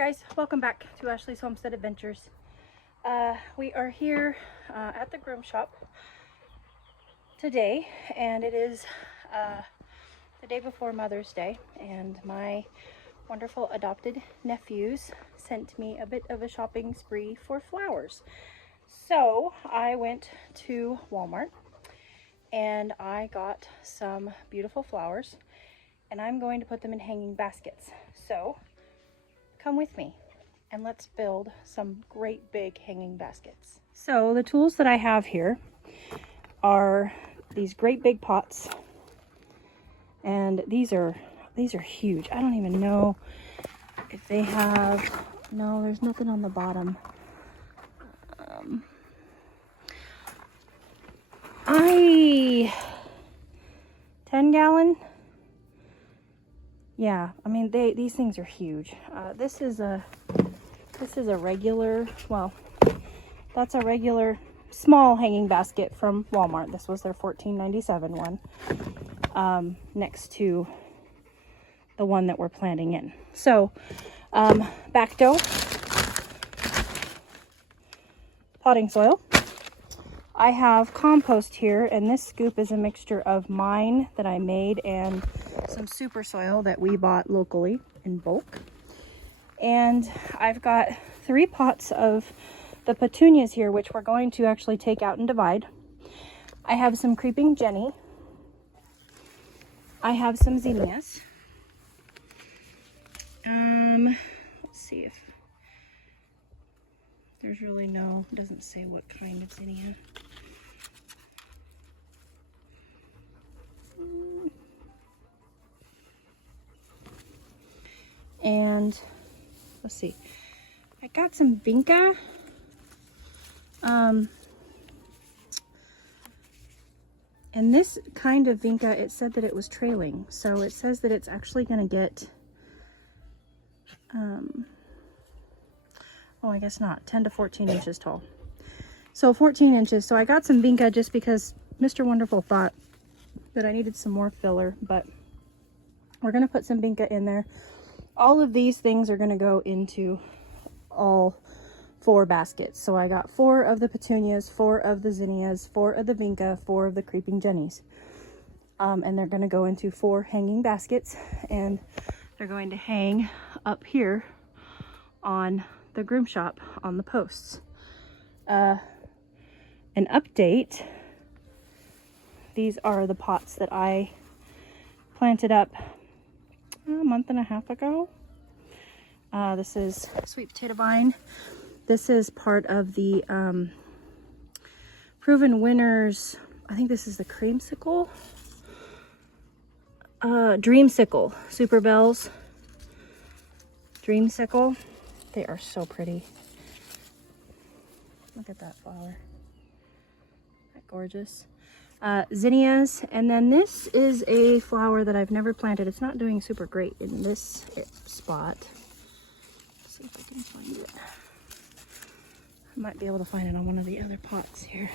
guys, welcome back to Ashley's Homestead Adventures. We are here at the groom shop today, and it is the day before Mother's Day, and my wonderful adopted nephews sent me a bit of a shopping spree for flowers. So I went to Walmart and I got some beautiful flowers, and I'm going to put them in hanging baskets. So come with me and let's build some great big hanging baskets. So the tools that I have here are these great big pots, and these are huge. I don't even know if they have, no, there's nothing on the bottom. 10 gallon. Yeah, I mean, these things are huge. This is a regular, well, that's a regular small hanging basket from Walmart. This was their $14.97 one, next to the one that we're planting in. So, back dough, potting soil. I have compost here, and this scoop is a mixture of mine that I made and some super soil that we bought locally in bulk. And I've got 3 pots of the petunias here, which we're going to actually take out and divide. I have some creeping Jenny. I have some zinnias. Let's see if there's really no, it doesn't say what kind of zinnia. And let's see, I got some vinca. And this kind of vinca, it said that it was trailing, so it says that it's actually going to get oh, I guess not, 10 to 14 inches tall. So 14 inches. So I got some vinca just because Mr. Wonderful thought that I needed some more filler, but we're going to put some vinca in there. All of these things are going to go into all 4 baskets. So I got 4 of the petunias, 4 of the zinnias, 4 of the vinca, 4 of the creeping jennies. And they're going to go into 4 hanging baskets, and they're going to hang up here on the groom shop on the posts. An update, these are the pots that I planted up a month and a half ago. This is sweet potato vine. This is part of the Proven Winners, I think this is the creamsicle, dreamsicle, Super Bells dreamsicle. They are so pretty. Look at that flower. Isn't that gorgeous? Zinnias, and then this is a flower that I've never planted. It's not doing super great in this spot. Let's see if I can find it. I might be able to find it on one of the other pots here.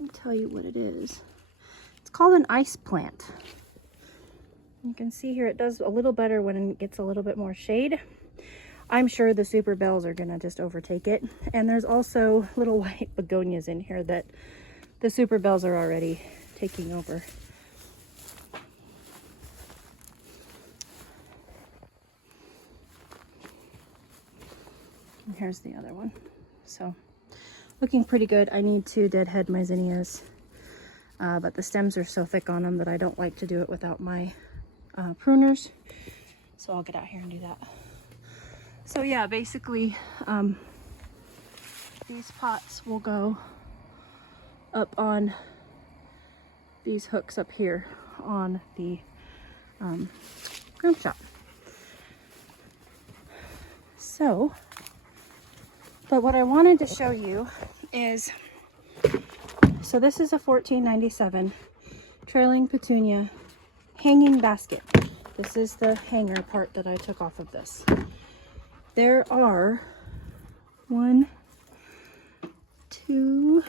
I'll tell you what it is. It's called an ice plant. You can see here it does a little better when it gets a little bit more shade. I'm sure the Super Bells are gonna just overtake it. And there's also little white begonias in here that the Super Bells are already taking over. And here's the other one. So, looking pretty good. I need to deadhead my zinnias, but the stems are so thick on them that I don't like to do it without my pruners. So I'll get out here and do that. So yeah, basically, these pots will go up on these hooks up here on the groom shop. So, but what I wanted to show you is, so this is a $14.97 trailing petunia hanging basket. This is the hanger part that I took off of this. There are 1, 2,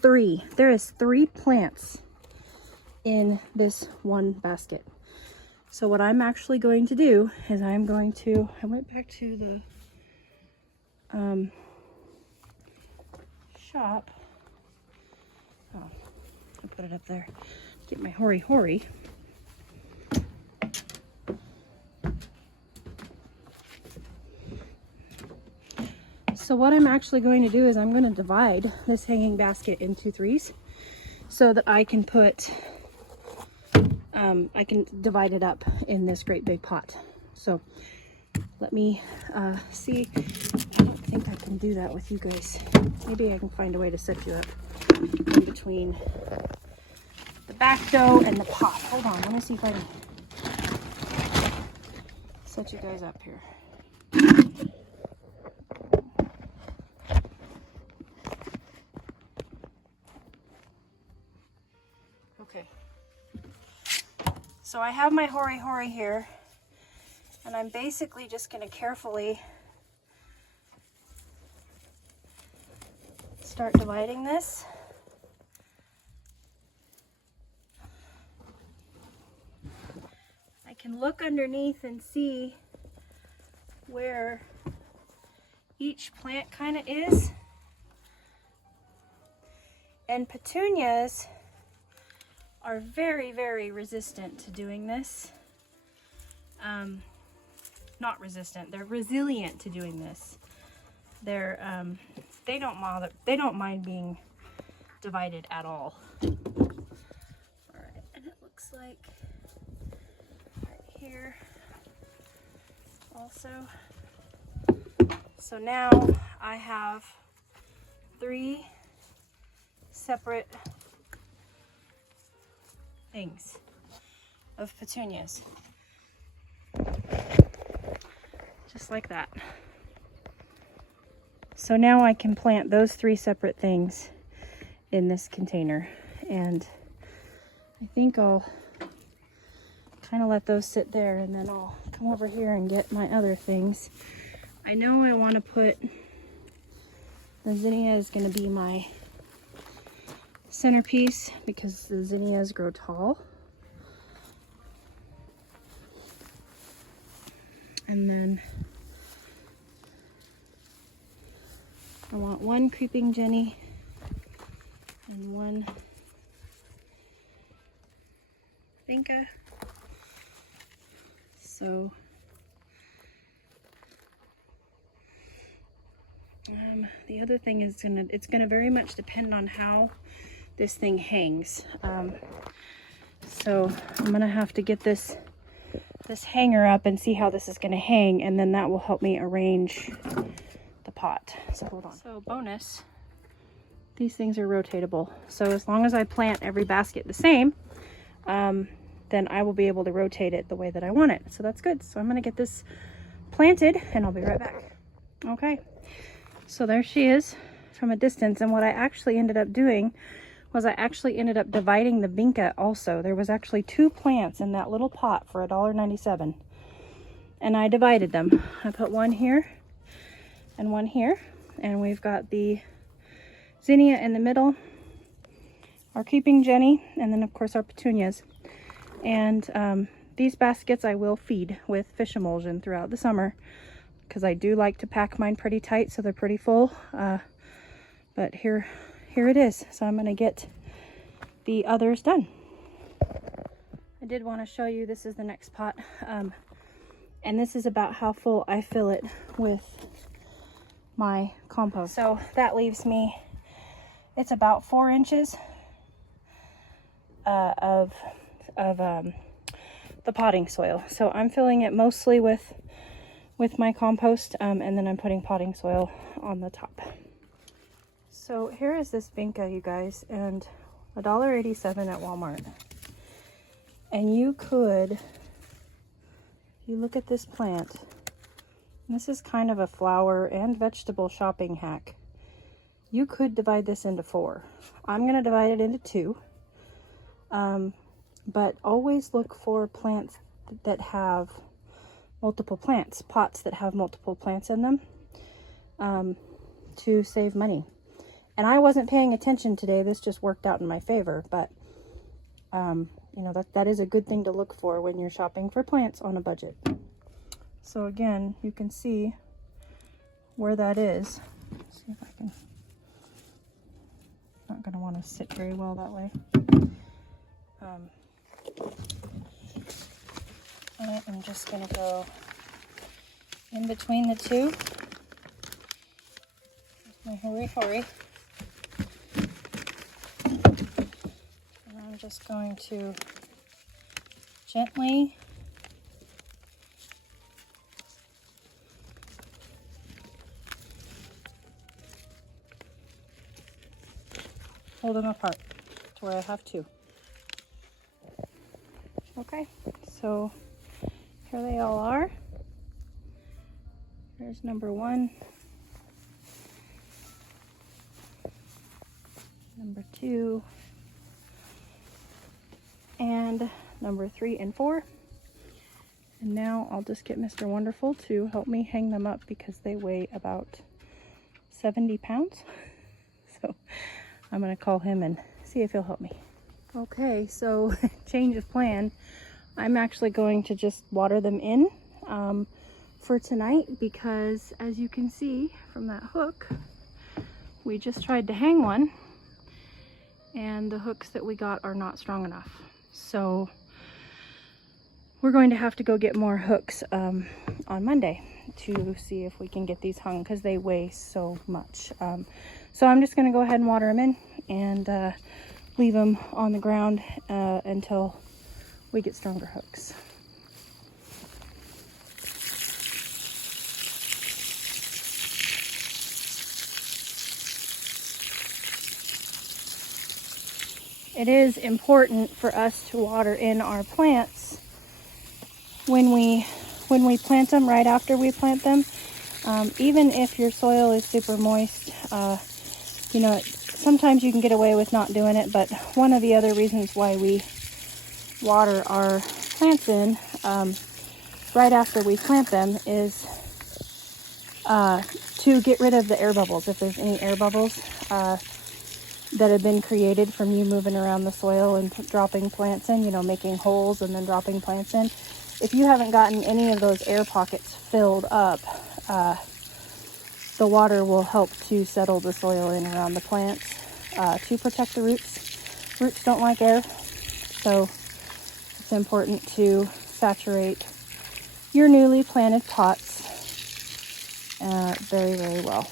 3. There is 3 plants in this one basket. So what I'm actually going to do is I went back to the shop. Oh, I'll put it up there. Get my hory. So what I'm actually going to do is I'm going to divide this hanging basket into 3s so that I can put, I can divide it up in this great big pot. So let me see. I don't think I can do that with you guys. Maybe I can find a way to set you up in between the back dough and the pot. Hold on, let me see if I can set you guys up here. Okay. So I have my hory here, and I'm basically just going to carefully start dividing this. I can look underneath and see where each plant kind of is. And petunias are very, very resistant to doing this. Not resistant, they're resilient to doing this. They're they don't mind being divided at all. Alright, and it looks like right here also. So now I have 3 separate things of petunias. Just like that. So now I can plant those 3 separate things in this container, and I think I'll kind of let those sit there, and then I'll come over here and get my other things. I know I want to put, the zinnia is going to be my centerpiece because the zinnias grow tall. And then I want 1 creeping Jenny and 1 vinca. So the other thing is it's gonna very much depend on how this thing hangs. So I'm gonna have to get this hanger up and see how this is gonna hang, and then that will help me arrange the pot. So hold on. So bonus, these things are rotatable. So as long as I plant every basket the same, then I will be able to rotate it the way that I want it. So that's good. So I'm gonna get this planted and I'll be right back. Okay, so there she is from a distance. And what I actually ended up doing was I actually ended up dividing the vinca also. There was actually 2 plants in that little pot for $1.97. And I divided them. I put 1 here and 1 here. And we've got the zinnia in the middle, our creeping Jenny, and then of course our petunias. And these baskets I will feed with fish emulsion throughout the summer, because I do like to pack mine pretty tight so they're pretty full. But here it is. So I'm going to get the others done. I did want to show you, this is the next pot. And this is about how full I fill it with my compost. So that leaves me, it's about 4 inches of the potting soil. So I'm filling it mostly with my compost, and then I'm putting potting soil on the top. So here is this vinca, you guys, and $1.87 at Walmart. And you could, if you look at this plant, this is kind of a flower and vegetable shopping hack. You could divide this into 4. I'm going to divide it into 2. But always look for plants that have multiple plants, pots that have multiple plants in them, to save money. And I wasn't paying attention today. This just worked out in my favor. But you know, that is a good thing to look for when you're shopping for plants on a budget. So again, you can see where that is. Let's see if I can, not going to want to sit very well that way. I'm just going to go in between the two with my hurry. And I'm just going to gently hold them apart to where I have two. Okay, so here they all are. There's number 1, number 2, and number 3 and 4. And now I'll just get Mr. Wonderful to help me hang them up because they weigh about 70 pounds. So I'm going to call him and see if he'll help me. Okay, so change of plan. I'm actually going to just water them in for tonight because, as you can see from that hook, we just tried to hang one and the hooks that we got are not strong enough. So we're going to have to go get more hooks on Monday to see if we can get these hung because they weigh so much. So I'm just going to go ahead and water them in and leave them on the ground until we get stronger hooks. It is important for us to water in our plants when we plant them, right after we plant them. Even if your soil is super moist, you know, sometimes you can get away with not doing it, but one of the other reasons why we water our plants in right after we plant them is to get rid of the air bubbles. If there's any air bubbles that have been created from you moving around the soil and dropping plants in, you know, making holes and then dropping plants in. If you haven't gotten any of those air pockets filled up, the water will help to settle the soil in around the plants to protect the roots. Roots don't like air, so it's important to saturate your newly planted pots very, very well.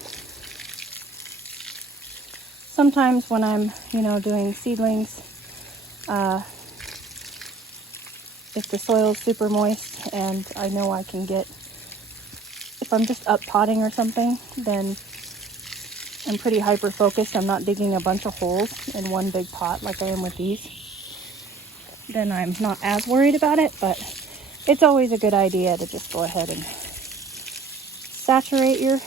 Sometimes when I'm, you know, doing seedlings, if the soil is super moist and I know I can get, if I'm just up potting or something, then I'm pretty hyper focused. I'm not digging a bunch of holes in one big pot like I am with these. Then I'm not as worried about it, but it's always a good idea to just go ahead and saturate your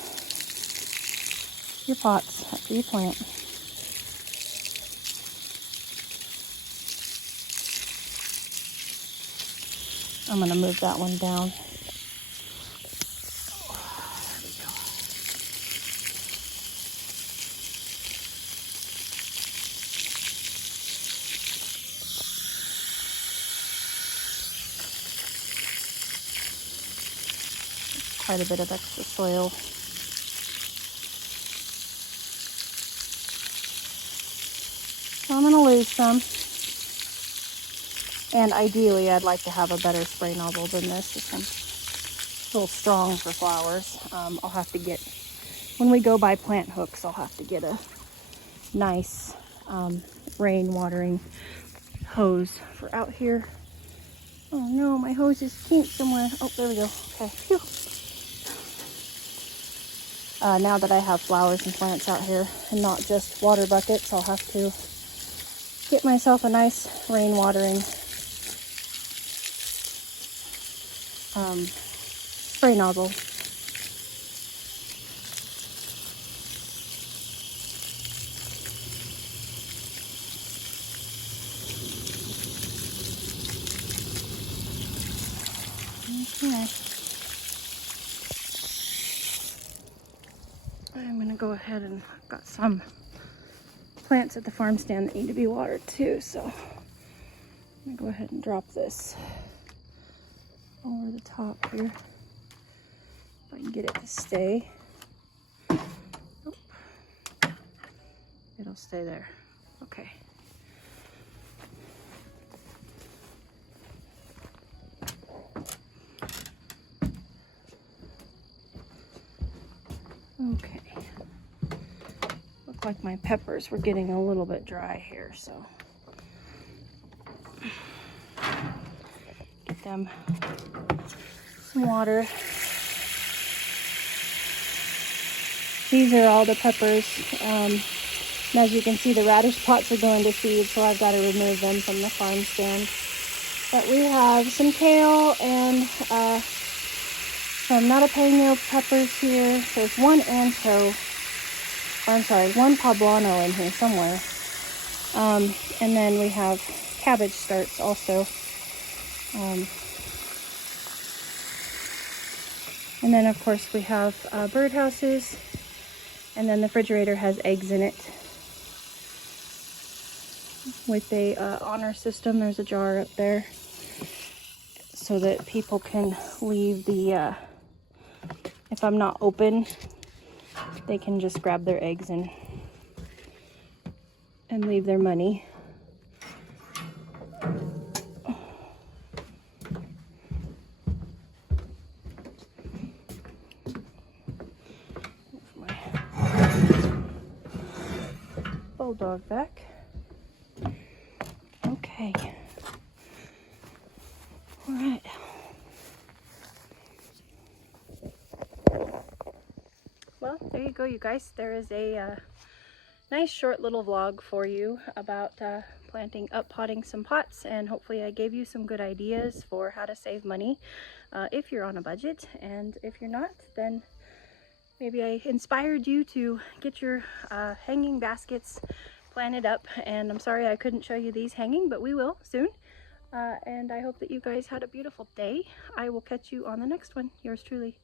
pots after you plant. I'm going to move that one down. Quite a bit of extra soil. So I'm going to lose some. And ideally, I'd like to have a better spray nozzle than this. This one's a little strong for flowers. I'll have to get, when we go buy plant hooks, I'll have to get a nice rain watering hose for out here. Oh no, my hose is kinked somewhere. Oh, there we go. Okay. Phew. Now that I have flowers and plants out here and not just water buckets, I'll have to get myself a nice rain watering spray nozzle. Okay. I'm gonna go ahead and I've got some plants at the farm stand that need to be watered too, so I'm gonna go ahead and drop this over the top here. If I can get it to stay. Nope. It'll stay there. Okay. Okay. Look like my peppers were getting a little bit dry here, so get them some water. These are all the peppers. And as you can see, the radish pots are going to seed, so I've got to remove them from the farm stand. But we have some kale and some jalapeno peppers here. There's one ancho, or I'm sorry, one poblano in here somewhere. And then we have cabbage starts also. And then of course we have birdhouses, and then the refrigerator has eggs in it with a honor system. There's a jar up there so that people can leave the, if I'm not open, they can just grab their eggs and leave their money. Bulldog back. Okay. All right. Well, there you go, you guys. There is a nice short little vlog for you about potting some pots, and hopefully I gave you some good ideas for how to save money if you're on a budget, and if you're not, then maybe I inspired you to get your hanging baskets planted up. And I'm sorry I couldn't show you these hanging, but we will soon. And I hope that you guys had a beautiful day. I will catch you on the next one. Yours truly.